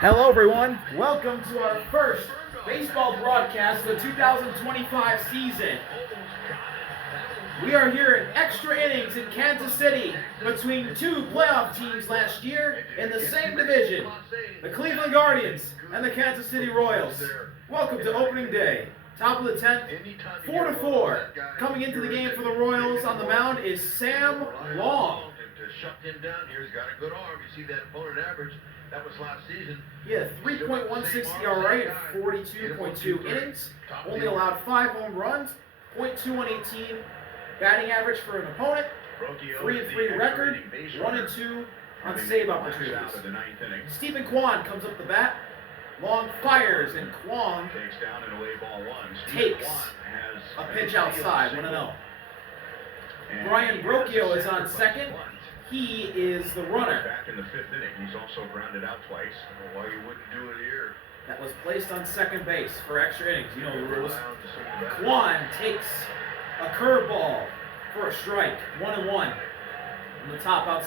Hello, everyone. Welcome to our first baseball broadcast of the 2025 season. We are here in extra innings in Kansas City between two playoff teams last year in the same division, the Cleveland Guardians and the Kansas City Royals. Welcome to opening day. Top of the 10th, 4-4. Coming into the game for the Royals on the mound is Sam Long. To shut him down here, he's got a good arm. You see that opponent average. That was last season. Yeah, 3.16 ERA in 42.2 innings. Only allowed 5 home runs, .2118 batting average for an opponent. 3-3 record, 1-2 on save opportunities. Stephen Kwan comes up the bat. Long fires, and Kwan takes a pitch outside, 1-0. Brian Brocchio is on second. He is the runner. Back in the 5th inning, he's also grounded out twice. I don't know why you wouldn't do it here. That was placed on second base for extra innings. You know the rules. Kwan takes a curveball for a strike, 1-1 on the top out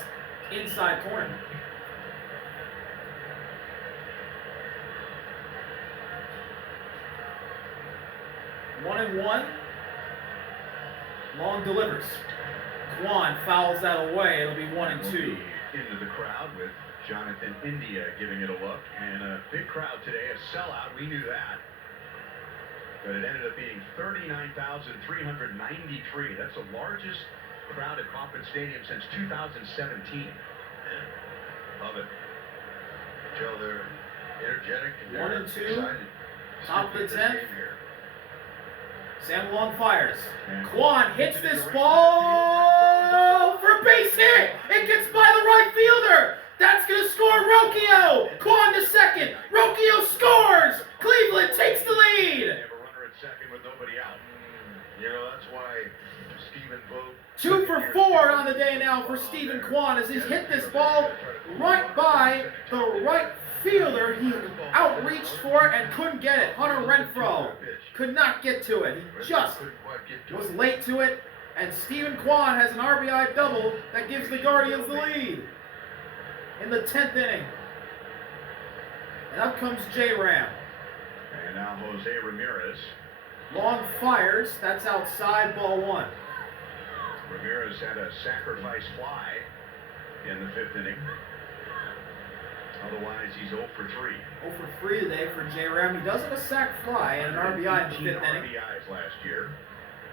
inside corner. One and one. Long delivers. Kwan fouls that away. It'll be 1-2. Into the crowd with Jonathan India giving it a look. And a big crowd today, a sellout. We knew that. But it ended up being 39,393. That's the largest crowd at Kauffman Stadium since 2017. Love it. Joe, they're energetic and they're 1-2. excited. Top of the 10th. Sam Long fires. Kwan hits this ball for a base hit. It gets by the right fielder. That's going to score Rocchio. Kwan to second. Rocchio scores. Cleveland takes the lead. They have a runner at second with nobody out. You know, that's why Stephen Vogt. 2 for 4 on the day now for Stephen Kwan as he's hit this ball right by the right fielder. He outreached for it and couldn't get it. Hunter Renfroe could not get to it. He just was late to it. And Stephen Kwan has an RBI double that gives the Guardians the lead in the 10th inning. And up comes J-Ram. And now Jose Ramirez. Long fires. That's outside, ball 1. Ramirez had a sacrifice fly in the 5th inning. Otherwise, he's 0 for 3. 0 for 3 today for J-Ram. He does have a sac fly and an RBI in the 5th inning. RBIs last year.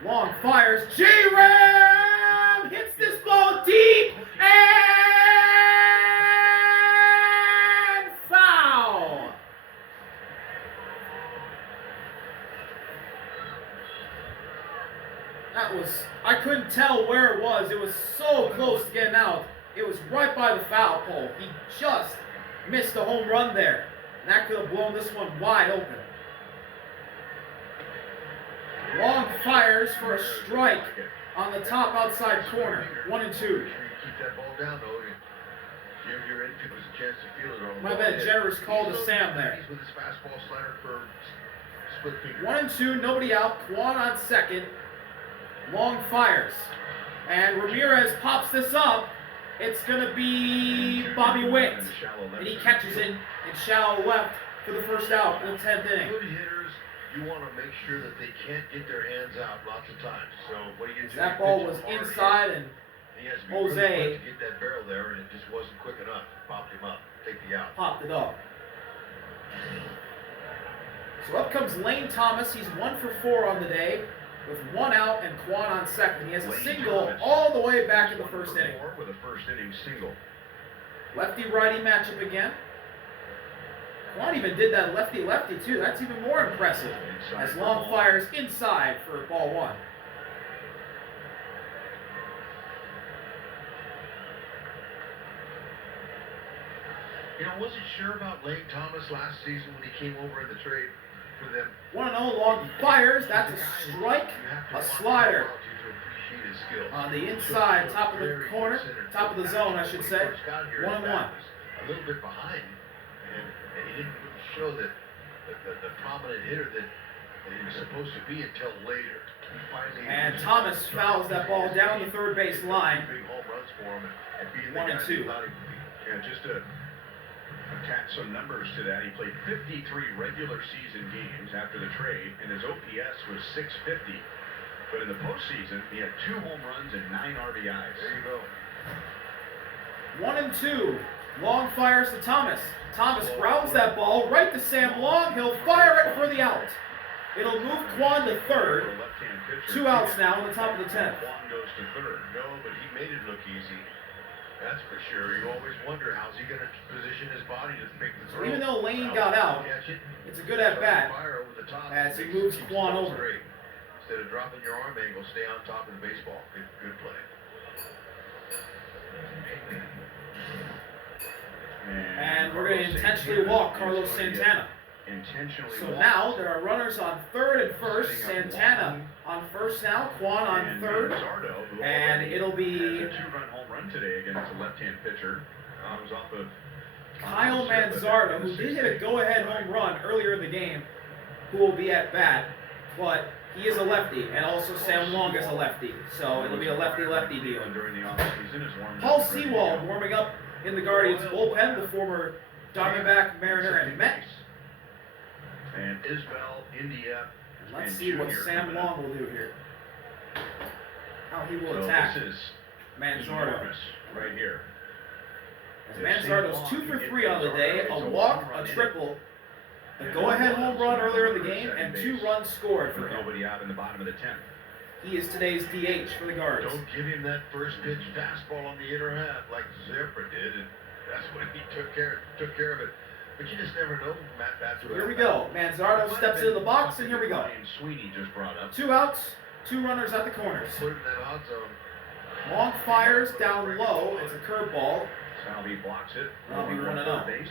Long fires. J-Ram hits this ball deep and foul. That was, I couldn't tell where it was. It was so close to getting out. It was right by the foul pole. He just missed a home run there. And that could have blown this one wide open. Long fires for a strike on the top outside corner. 1-2. Make sure you keep that ball down, though. Give your infielders a chance to feel it on the Might have been a generous call to Sam there. He's with his fastball slider for split finger. 1-2, nobody out. Kwan on second. Long fires. And Ramirez pops this up. It's going to be Bobby Witt. And he catches it in shallow left for the first out in the 10th inning. Good hitters, you want to make sure that they can't get their hands out lots of times. So what do you do? That ball was inside, and he has to be Jose really quick to get that barrel there, and it just wasn't quick enough. Popped him up. Take the out. popped it up. So up comes Lane Thomas. He's 1 for 4 on the day, with 1 out and Kwan on second. He has a single all the way back in the first inning. With a first inning single. Lefty-righty matchup again. Kwan even did that lefty-lefty too. That's even more impressive. As Long fires inside for ball 1. You know, wasn't sure about Lane Thomas last season when he came over in the trade for them. 1-0, Long fires. That's a strike. A slider on the inside, top of the corner, top of the zone, I should say. 1-1. A little bit behind, and he didn't show the prominent hitter that he was supposed to be until later. And Thomas fouls that ball down the third base line. Big home runs for him and being 1-2. Yeah, just a Attach some numbers to that. He played 53 regular season games after the trade, and his OPS was 650. But in the postseason, he had 2 home runs and 9 RBIs. There you go. 1-2. Long fires to Thomas. Thomas grounds that ball right to Sam Long. He'll fire it for the out. It'll move Kwan to third. 2 outs now in the top of the 10th. Kwan goes to third. No, but he made it look easy. That's for sure. You always wonder how's he going to position his body to make the throw. Even though Lane got out, it's a good at bat as he moves Kwan over. Instead of dropping your arm angle, stay on top of the baseball. Good play. And we're going to intentionally walk Carlos Santana. So now there are runners on third and first. Santana on first now. Kwan on third. And it'll be 2-run home run today against the left-hand pitcher. Was off of Kyle Manzardo, who did hit a go-ahead home run earlier in the game, who will be at bat. But he is a lefty, and also Sam Long is a lefty. So it'll be a lefty-lefty deal. Paul Sewald warming up in the Guardians bullpen, the former Diamondback, Mariner, and Met. And Isbell, India. Let's see what Sam Long will do here. How he will attack Manzardo. Right here. Manzardo's 2 for 3 on the day, a walk, a triple, a go-ahead home run earlier in the game, and 2 runs scored for him. Nobody out in the bottom of the 10th. He is today's DH for the Guards. Don't give him that first pitch fastball on the inner half like Zephyr did, and that's when he took care of it. But you just never know, Matt. Here we go. Manzardo steps into the box, and here we go. Sweeney just brought up. 2 outs, 2 runners at the corners. Put in that odd zone. Long fires down low. It's a curveball. Salvi blocks it. That'll be 1-0. Base.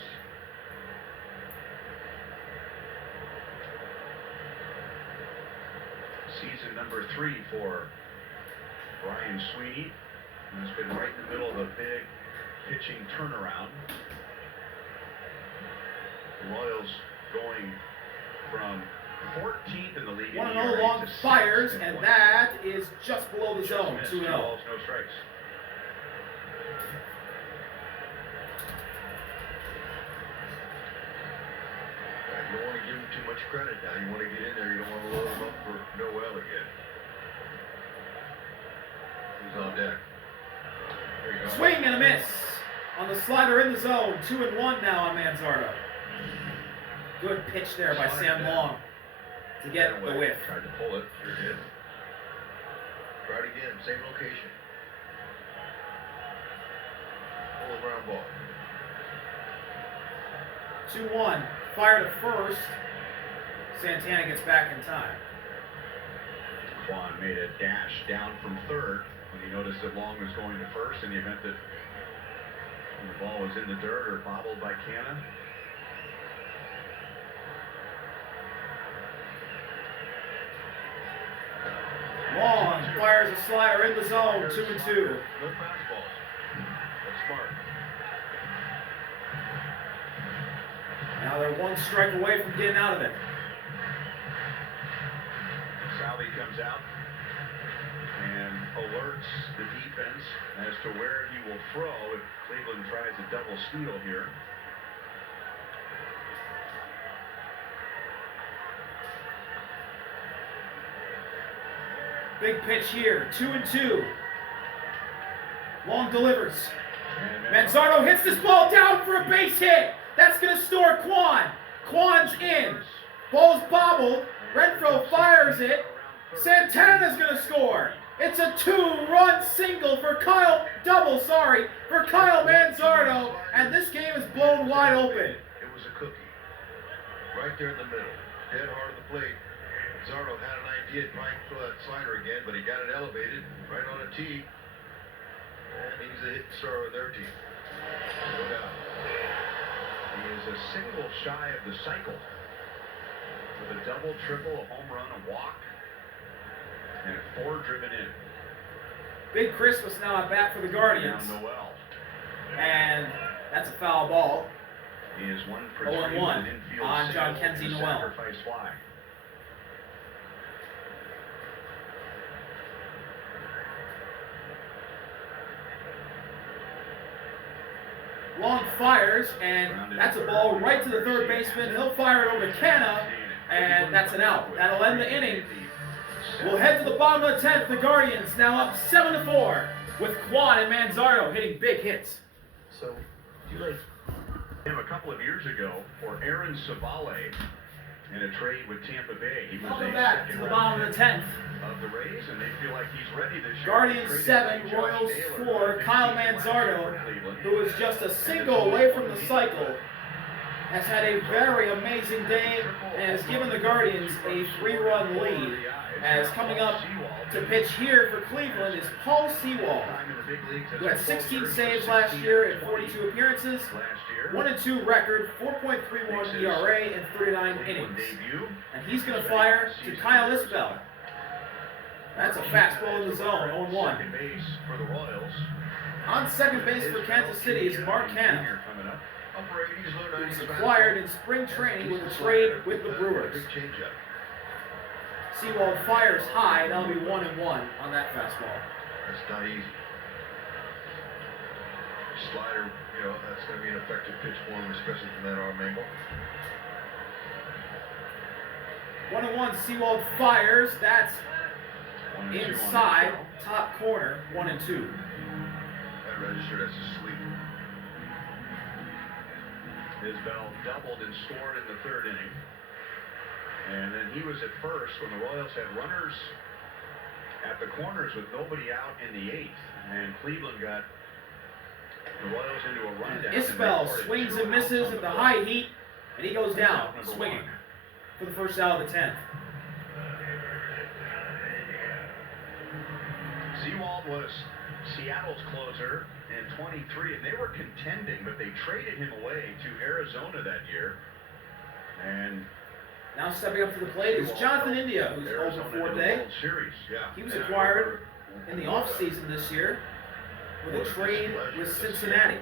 Season number 3 for Brian Sweeney. And it's been right in the middle of a big pitching turnaround. The Royals going from 14th in the league. 1-0 long fires, and that is just below the zone. 2-0. No strikes. You don't want to give him too much credit now. You want to get in there. You don't want to load him up for Noel again. He's on deck. Swing and a miss on the slider in the zone. 2-1 now on Manzardo. Good pitch there by Sam Long to get the whiff. Tried to pull it. Sure did. Try it again. Same location. Pull a ground ball. 2-1. Fire to first. Santana gets back in time. Kwan made a dash down from third when he noticed that Long was going to first in the event that the ball was in the dirt or bobbled by Canna. Long fires a slider in the zone. 2-2. No fastballs. That's smart. Now they're 1 strike away from getting out of it. Salvi comes out and alerts the defense as to where he will throw if Cleveland tries a double steal here. Big pitch here. 2-2. Long delivers. Manzardo hits this ball down for a base hit. That's going to store Kwan. Kwan's in. Ball's bobbled. Renfroe fires it. Santana's going to score. It's a 2-run single for Kyle Manzardo. And this game is blown wide open. It was a cookie. Right there in the middle. Dead hard of the plate. Manzardo had an idea to try and throw that slider again, but he got it elevated right on a tee. And he's a hit star of their team. No doubt. He is a single shy of the cycle with a double, triple, a home run, a walk, and 4 driven in. Big Christmas now at bat for the Guardians. Now Noel. And that's a foul ball. He is 1 for 0-1 3 with an infield on John single Kenzie and a Noel. sacrifice fly. Long fires, and that's a ball right to the third baseman. He'll fire it over to Canna, and that's an out. That'll end the inning. We'll head to the bottom of the 10th. The Guardians now up 7-4 with Quan and Manzardo hitting big hits. So, you like him a couple of years ago for Aaron Savale in a trade with Tampa Bay. He was Welcome back to the bottom of the 10th. Of the Rays, and they feel like he's ready this year. Guardians 7, Royals 4. Kyle Manzardo, who is just a single away from the cycle, has had a very amazing day and has given the Guardians a 3-run lead. As coming up to pitch here for Cleveland is Paul Sewald, who had 16 saves last year in 42 appearances, 1-2 record, 4.31 ERA, and 39 innings. And he's going to fire to Kyle Isbell. That's a fastball in the zone, 0-1. On second base for Kansas City is Mark Canna, who was acquired in spring training with a trade with the Brewers. Sewald fires high, that'll be 1-1 on that fastball. That's not easy. Slider, that's going to be an effective pitch for him, especially from that arm angle. 1-1, Sewald fires, that's inside, top corner, 1-2. That registered as a sweep. Isbell doubled and scored in the third inning. And then he was at first when the Royals had runners at the corners with nobody out in the 8th. And Cleveland got the Royals into a rundown. Isbell swings and misses at the high heat, and he goes down, swinging for the first out of the 10th. Sewald was Seattle's closer in 23, and they were contending, but they traded him away to Arizona that year. And now stepping up to the plate is Jonathan India, who's 0-4 today. He was acquired in the offseason this year with a trade with Cincinnati,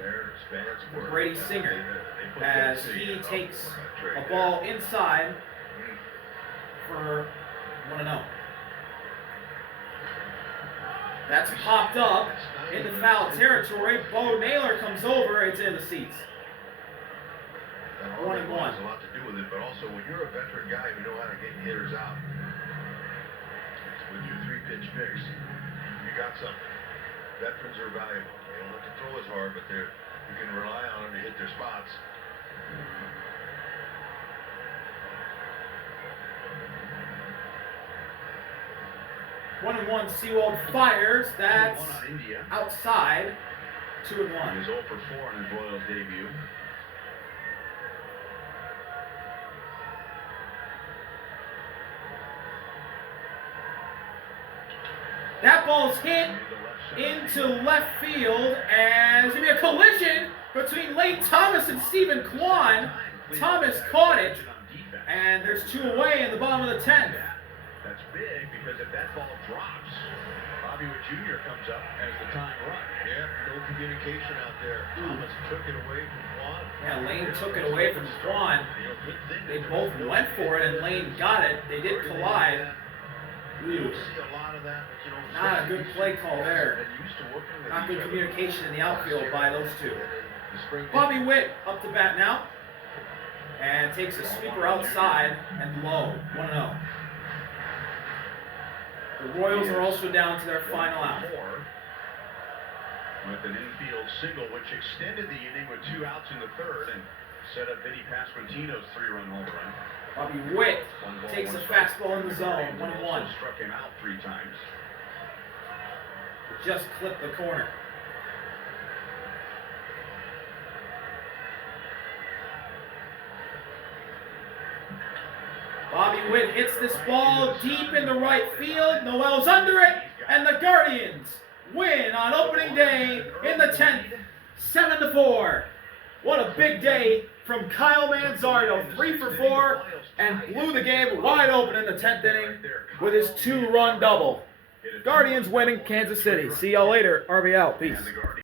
with Brady Singer, as he takes a ball inside for 1-0. That's popped up into foul territory. Bo Naylor comes over. It's in the seats. 1-1. Has a lot to do with it, but also when you're a veteran guy who know how to get hitters out, with your 3-pitch picks, you got something. Veterans are valuable. They don't have to throw as hard, but you can rely on them to hit their spots. One-1, Sewald fires. That's outside. 2-1. He was 0 for 4 in his Royals debut. That ball's hit into left field as there'll be a collision between Lane Thomas and Stephen Kwan. Thomas caught it, and there's 2 away in the bottom of the 10th. That's big because if that ball drops, Bobby Witt Jr. comes up as the tying run. Yeah, no communication out there. Thomas took it away from Kwan. Yeah, Lane took it away from Kwan. They both went for it, and Lane got it. They did collide. You see a lot of that, but not a good play call there. Not good communication in the outfield by those two. Bobby Witt up to bat now, and takes a sweeper outside and low. 1-0. The Royals are also down to their final out. With an infield single, which extended the inning with 2 outs in the third and set up Vinny Pasquantino's 3-run home run. Bobby Witt takes a fastball in the zone, 1-1. Struck him out 3 times. Just clipped the corner. Bobby Witt hits this ball deep in the right field. Noel's under it, and the Guardians win on opening day in the 10th, 7-4. What a big day from Kyle Manzardo, 3 for 4, and blew the game wide open in the 10th inning with his 2-run double. Guardians winning Kansas City. See y'all later. RB out. Peace.